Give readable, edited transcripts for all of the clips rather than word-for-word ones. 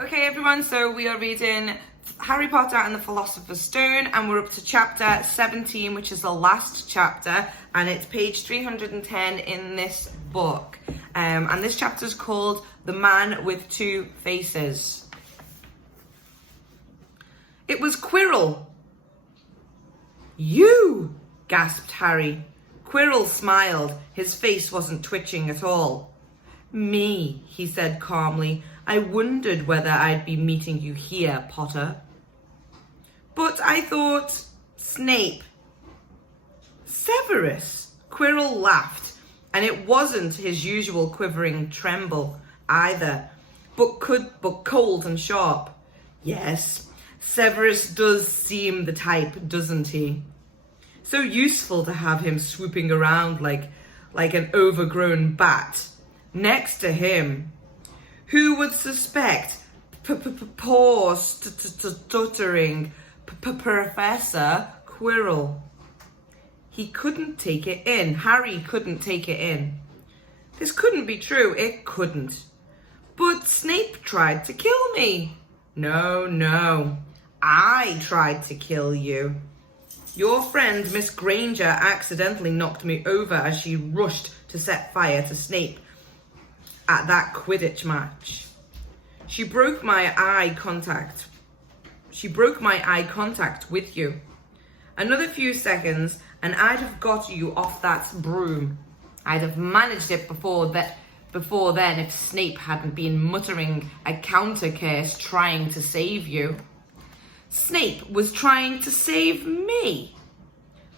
Okay everyone, so we are reading Harry Potter and the Philosopher's Stone and we're up to chapter 17, which is the last chapter, and it's page 310 in this book. And this chapter is called The Man with Two Faces. It was Quirrell. You, gasped Harry. Quirrell smiled. His face wasn't twitching at all. Me, he said calmly. I wondered whether I'd be meeting you here, Potter. But I thought Snape. Severus. Quirrell laughed, and it wasn't his usual quivering tremble either, but cold and sharp. Yes, Severus does seem the type, doesn't he? So useful to have him swooping around like an overgrown bat. Next to him, who would suspect poor stuttering Professor Quirrell? He couldn't take it in. Harry couldn't take it in. This couldn't be true. It couldn't. But Snape tried to kill me. No. I tried to kill you. Your friend Miss Granger accidentally knocked me over as she rushed to set fire to Snape at that Quidditch match. She broke my eye contact with you. Another few seconds and I'd have got you off that broom. I'd have managed it before then if Snape hadn't been muttering a counter curse trying to save you. Snape was trying to save me.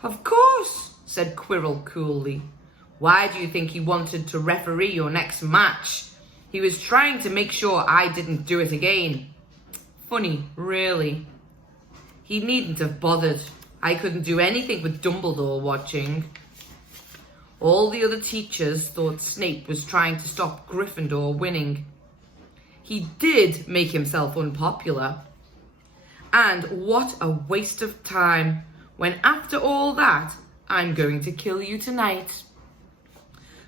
Of course, said Quirrell coolly. Why do you think he wanted to referee your next match? He was trying to make sure I didn't do it again. Funny, really. He needn't have bothered. I couldn't do anything with Dumbledore watching. All the other teachers thought Snape was trying to stop Gryffindor winning. He did make himself unpopular. And what a waste of time, when after all that, I'm going to kill you tonight.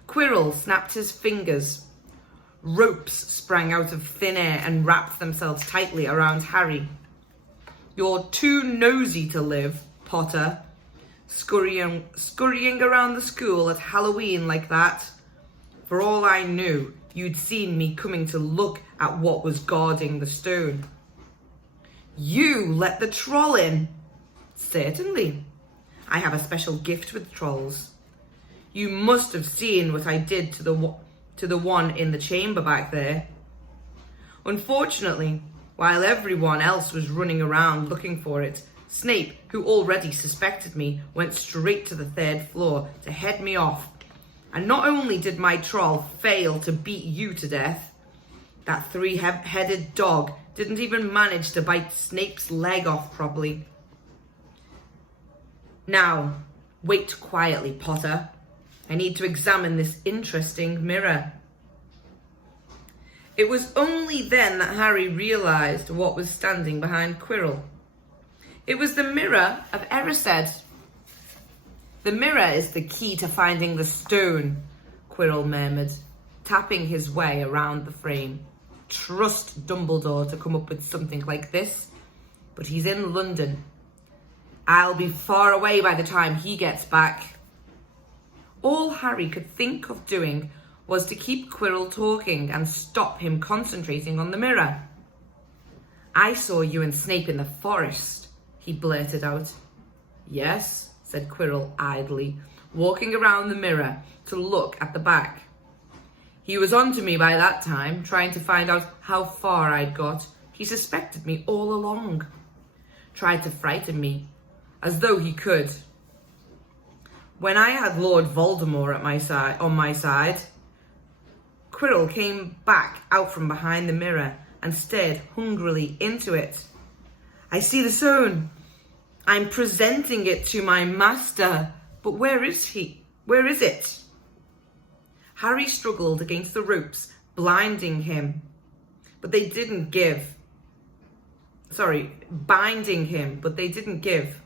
Quirrell snapped his fingers. Ropes sprang out of thin air and wrapped themselves tightly around Harry. You're too nosy to live, Potter. Scurrying around the school at Halloween like that. For all I knew, you'd seen me coming to look at what was guarding the stone. You let the troll in. Certainly. I have a special gift with trolls. You must have seen what I did to the one in the chamber back there. Unfortunately, while everyone else was running around looking for it, Snape, who already suspected me, went straight to the 3rd floor to head me off. And not only did my troll fail to beat you to death, that 3-headed dog didn't even manage to bite Snape's leg off properly. Now, wait quietly, Potter. I need to examine this interesting mirror. It was only then that Harry realised what was standing behind Quirrell. It was the mirror of Erised. The mirror is the key to finding the stone, Quirrell murmured, tapping his way around the frame. Trust Dumbledore to come up with something like this, but he's in London. I'll be far away by the time he gets back. All Harry could think of doing was to keep Quirrell talking and stop him concentrating on the mirror. I saw you and Snape in the forest, he blurted out. Yes, said Quirrell idly, walking around the mirror to look at the back. He was on to me by that time, trying to find out how far I'd got. He suspected me all along. Tried to frighten me, as though he could. When I had Lord Voldemort on my side, Quirrell came back out from behind the mirror and stared hungrily into it. I see the stone. I'm presenting it to my master. But where is he? Where is it? Harry struggled against the ropes, blinding him. Binding him, but they didn't give.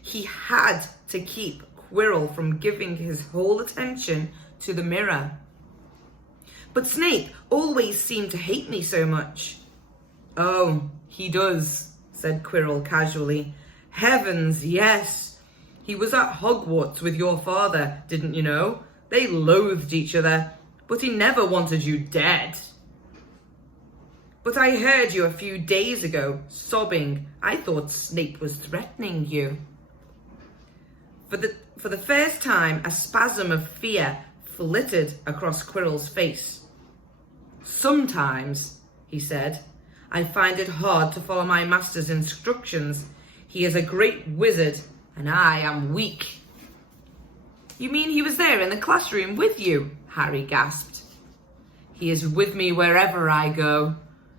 He had to keep Quirrell from giving his whole attention to the mirror. But Snape always seemed to hate me so much. Oh, he does, said Quirrell casually. Heavens, yes. He was at Hogwarts with your father, didn't you know? They loathed each other, but he never wanted you dead. But I heard you a few days ago, sobbing. I thought Snape was threatening you. For the first time, a spasm of fear flitted across Quirrell's face. Sometimes, he said, I find it hard to follow my master's instructions. He is a great wizard, and I am weak. You mean he was there in the classroom with you? Harry gasped. He is with me wherever I go,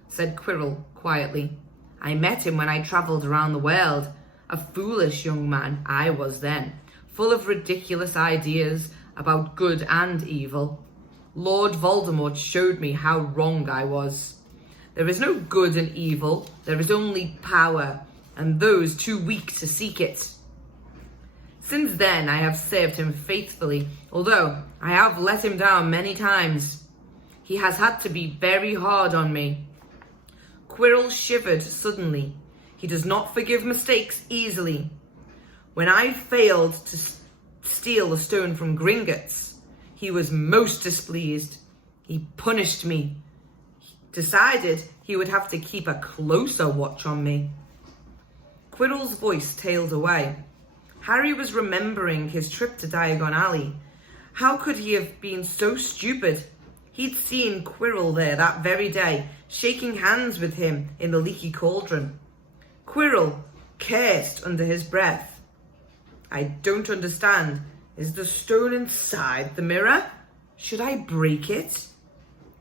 said Quirrell quietly. I met him when I travelled around the world. A foolish young man I was then, full of ridiculous ideas about good and evil. Lord Voldemort showed me how wrong I was. There is no good and evil, there is only power, and those too weak to seek it. Since then I have served him faithfully, although I have let him down many times. He has had to be very hard on me. Quirrell shivered suddenly. He does not forgive mistakes easily. When I failed to steal a stone from Gringotts, he was most displeased. He punished me. He decided he would have to keep a closer watch on me. Quirrell's voice tailed away. Harry was remembering his trip to Diagon Alley. How could he have been so stupid? He'd seen Quirrell there that very day, shaking hands with him in the leaky cauldron. Quirrell cursed under his breath. I don't understand. Is the stone inside the mirror? Should I break it?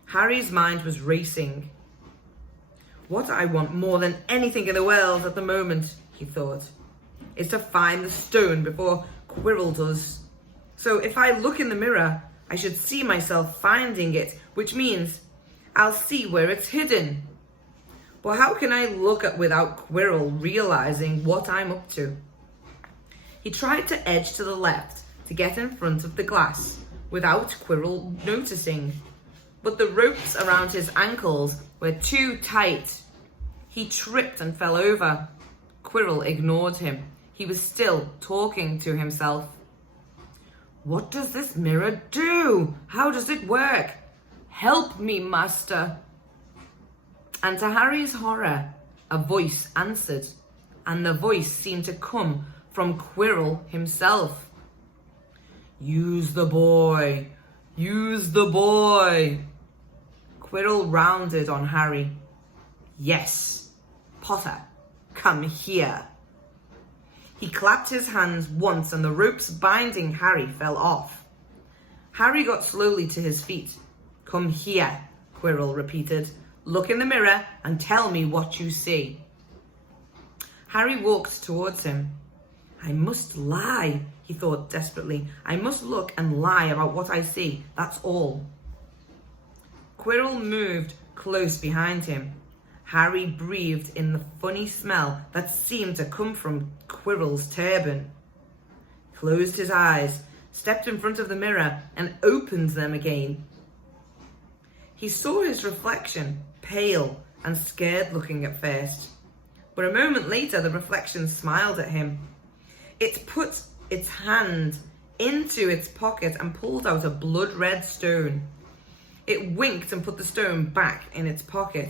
Harry's mind was racing. What I want more than anything in the world at the moment, he thought, is to find the stone before Quirrell does. So if I look in the mirror, I should see myself finding it, which means I'll see where it's hidden. But how can I look at without Quirrell realizing what I'm up to? He tried to edge to the left to get in front of the glass without Quirrell noticing, but the ropes around his ankles were too tight. He tripped and fell over. Quirrell ignored him. He was still talking to himself. What does this mirror do? How does it work? Help me, master. And to Harry's horror, a voice answered, and the voice seemed to come from Quirrell himself. Use the boy. Use the boy. Quirrell rounded on Harry. Yes. Potter, come here. He clapped his hands once and the ropes binding Harry fell off. Harry got slowly to his feet. Come here, Quirrell repeated. Look in the mirror and tell me what you see. Harry walked towards him. I must lie, he thought desperately. I must look and lie about what I see, that's all. Quirrell moved close behind him. Harry breathed in the funny smell that seemed to come from Quirrell's turban. He closed his eyes, stepped in front of the mirror, and opened them again. He saw his reflection, pale and scared looking at first. But a moment later, the reflection smiled at him. It put its hand into its pocket and pulled out a blood-red stone. It winked and put the stone back in its pocket.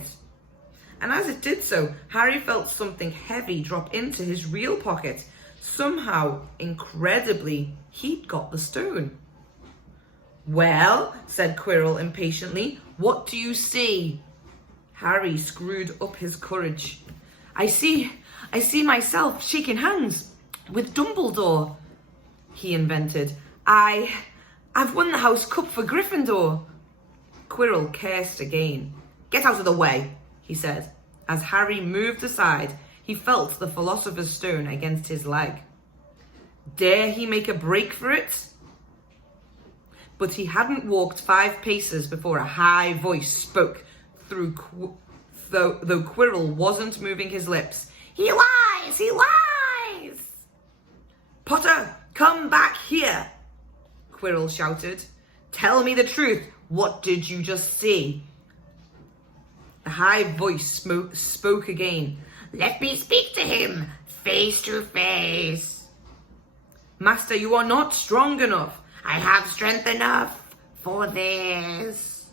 And as it did so, Harry felt something heavy drop into his real pocket. Somehow, incredibly, he'd got the stone. Well, said Quirrell impatiently, what do you see? Harry screwed up his courage. I see myself shaking hands with Dumbledore, he invented. I've won the House Cup for Gryffindor. Quirrell cursed again. Get out of the way, he said. As Harry moved aside, he felt the Philosopher's Stone against his leg. Dare he make a break for it? But he hadn't walked 5 paces before a high voice spoke through, though Quirrell wasn't moving his lips. He lies! He lies! Potter, come back here! Quirrell shouted. Tell me the truth. What did you just see? The high voice spoke again. Let me speak to him, face to face. Master, you are not strong enough. I have strength enough for this.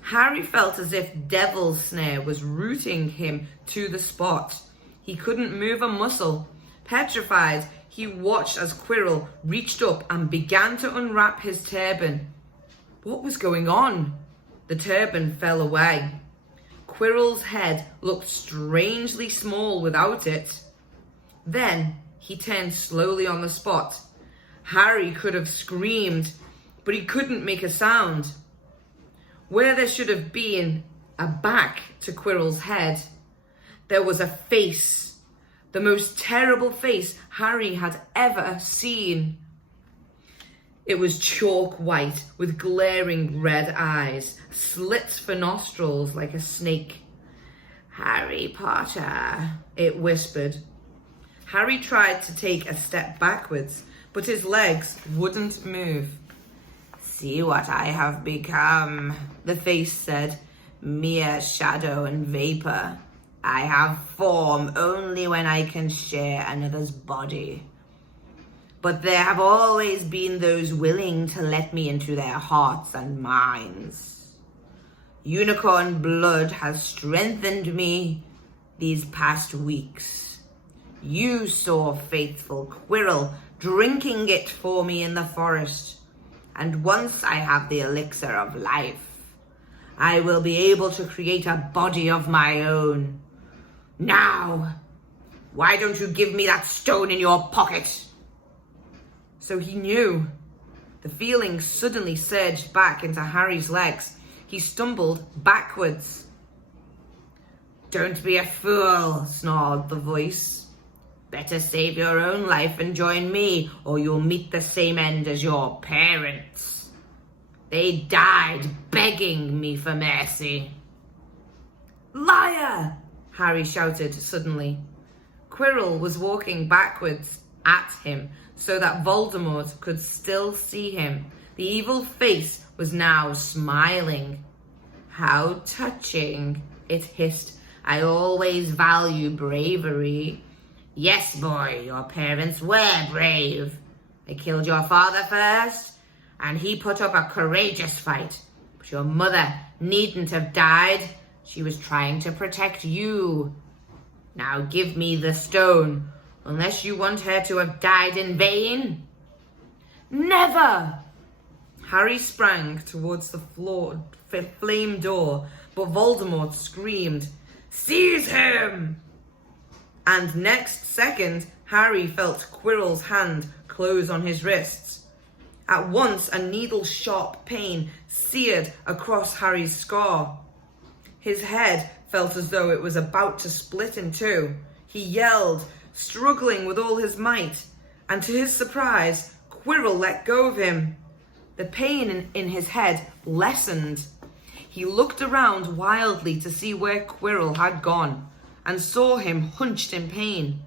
Harry felt as if Devil's Snare was rooting him to the spot. He couldn't move a muscle. Petrified, he watched as Quirrell reached up and began to unwrap his turban. What was going on? The turban fell away. Quirrell's head looked strangely small without it. Then he turned slowly on the spot. Harry could have screamed, but he couldn't make a sound. Where there should have been a back to Quirrell's head, there was a face, the most terrible face Harry had ever seen. It was chalk white with glaring red eyes, slits for nostrils like a snake. Harry Potter, it whispered. Harry tried to take a step backwards, but his legs wouldn't move. See what I have become, the face said. Mere shadow and vapor. I have form only when I can share another's body. But there have always been those willing to let me into their hearts and minds. Unicorn blood has strengthened me these past weeks. You saw faithful Quirrell drinking it for me in the forest. And once I have the elixir of life, I will be able to create a body of my own. Now, why don't you give me that stone in your pocket? So he knew. The feeling suddenly surged back into Harry's legs. He stumbled backwards. Don't be a fool, snarled the voice. Better save your own life and join me, or you'll meet the same end as your parents. They died begging me for mercy. Liar! Harry shouted suddenly. Quirrell was walking backwards at him so that Voldemort could still see him. The evil face was now smiling. How touching, it hissed. I always value bravery. Yes, boy, your parents were brave. They killed your father first, and he put up a courageous fight. But your mother needn't have died. She was trying to protect you. Now give me the stone, unless you want her to have died in vain. Never! Harry sprang towards the flame door, but Voldemort screamed, Seize him! And next second, Harry felt Quirrell's hand close on his wrists. At once, a needle-sharp pain seared across Harry's scar. His head felt as though it was about to split in two. He yelled, struggling with all his might, and to his surprise, Quirrell let go of him. The pain in his head lessened. He looked around wildly to see where Quirrell had gone, and saw him hunched in pain,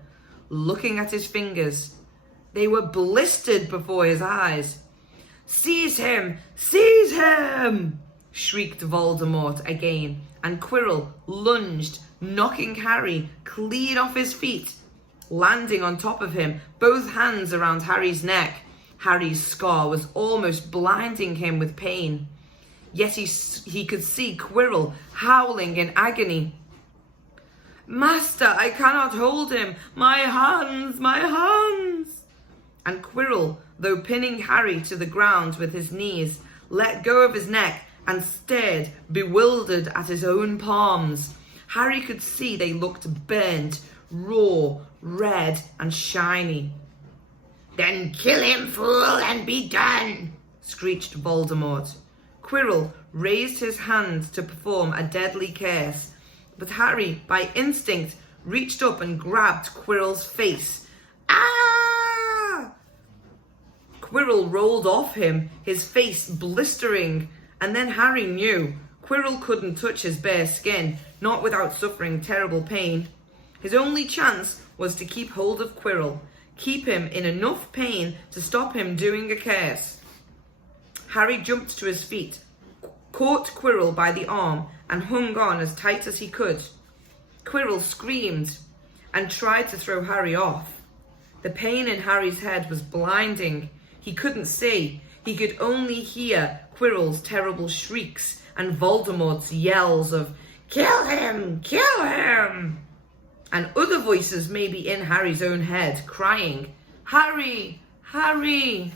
looking at his fingers. They were blistered before his eyes. Seize him! Seize him! Shrieked Voldemort again, and Quirrell lunged, knocking Harry clean off his feet, landing on top of him, both hands around Harry's neck. Harry's scar was almost blinding him with pain. Yet he could see Quirrell howling in agony. Master, I cannot hold him. My hands, my hands. And Quirrell, though pinning Harry to the ground with his knees, let go of his neck and stared, bewildered at his own palms. Harry could see they looked burnt, raw, red, and shiny. Then kill him, fool, and be done, screeched Voldemort. Quirrell raised his hand to perform a deadly curse, but Harry, by instinct, reached up and grabbed Quirrell's face. Ah! Quirrell rolled off him, his face blistering, and then Harry knew Quirrell couldn't touch his bare skin, not without suffering terrible pain. His only chance was to keep hold of Quirrell, keep him in enough pain to stop him doing a curse. Harry jumped to his feet. caught Quirrell by the arm and hung on as tight as he could. Quirrell screamed and tried to throw Harry off. The pain in Harry's head was blinding. He couldn't see. He could only hear Quirrell's terrible shrieks and Voldemort's yells of, "Kill him! Kill him!" And other voices maybe in Harry's own head crying, "Harry! Harry!"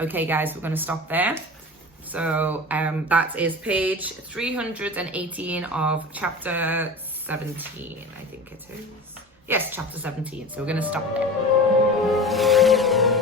Okay guys, we're going to stop there. So that is page 318 of chapter 17, I think it is. Yes, chapter 17. So we're going to stop there.